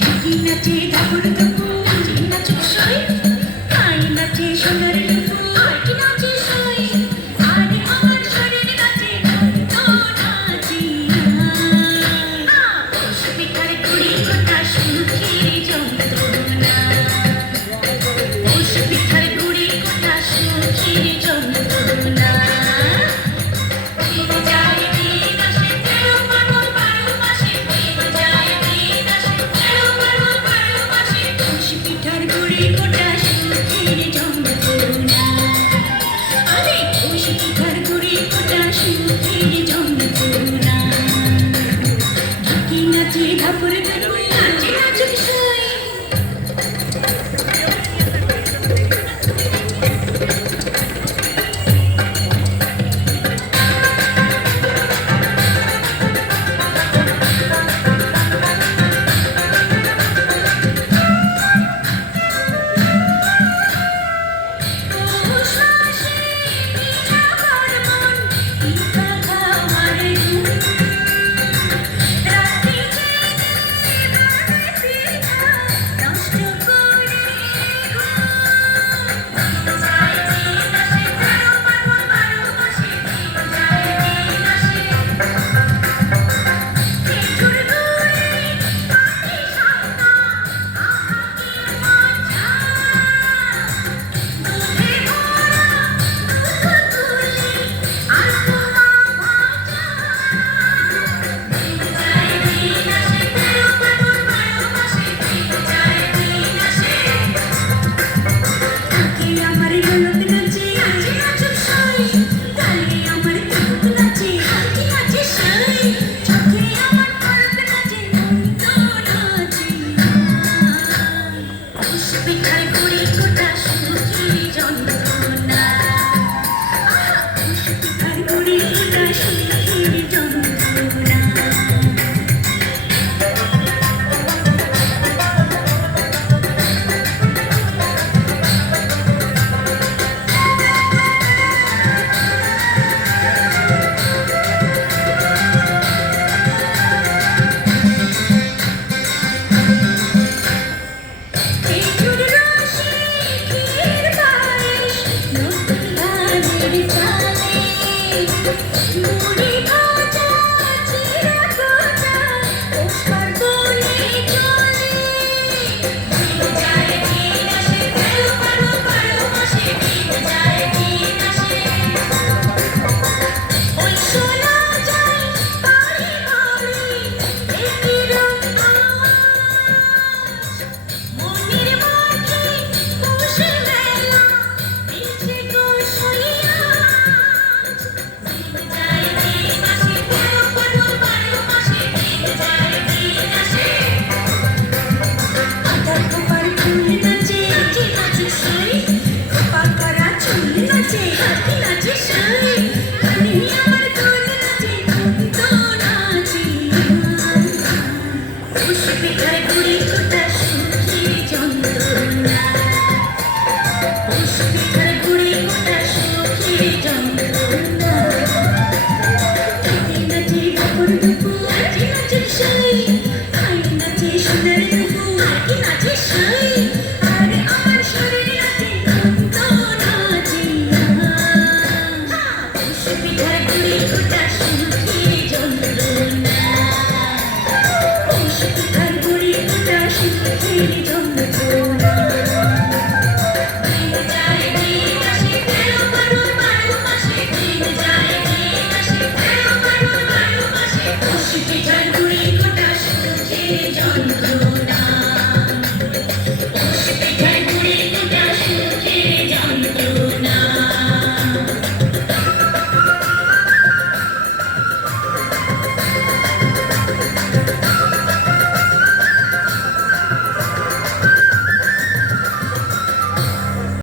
ঢাকি নাচে ঢাকুর দুপুর নাচুক সই আই নাচে সোনার দুপুর আটি নাচে সই আর আমার শরীর নাচে তো নাচি পৌষ পিঠার গুড়ি কোটা সুখের যন্ত্রণা পৌষ পিঠার গুড়ি কোটা সুখের যন্ত্রণা ধাপুর নাচে নাচুক সই পিঠার গুড়ি কোটা সুখের যন্ত্রণা পিঠার গুড়ি কোটা সুখের যন্ত্রণা পিঠার গুড়ি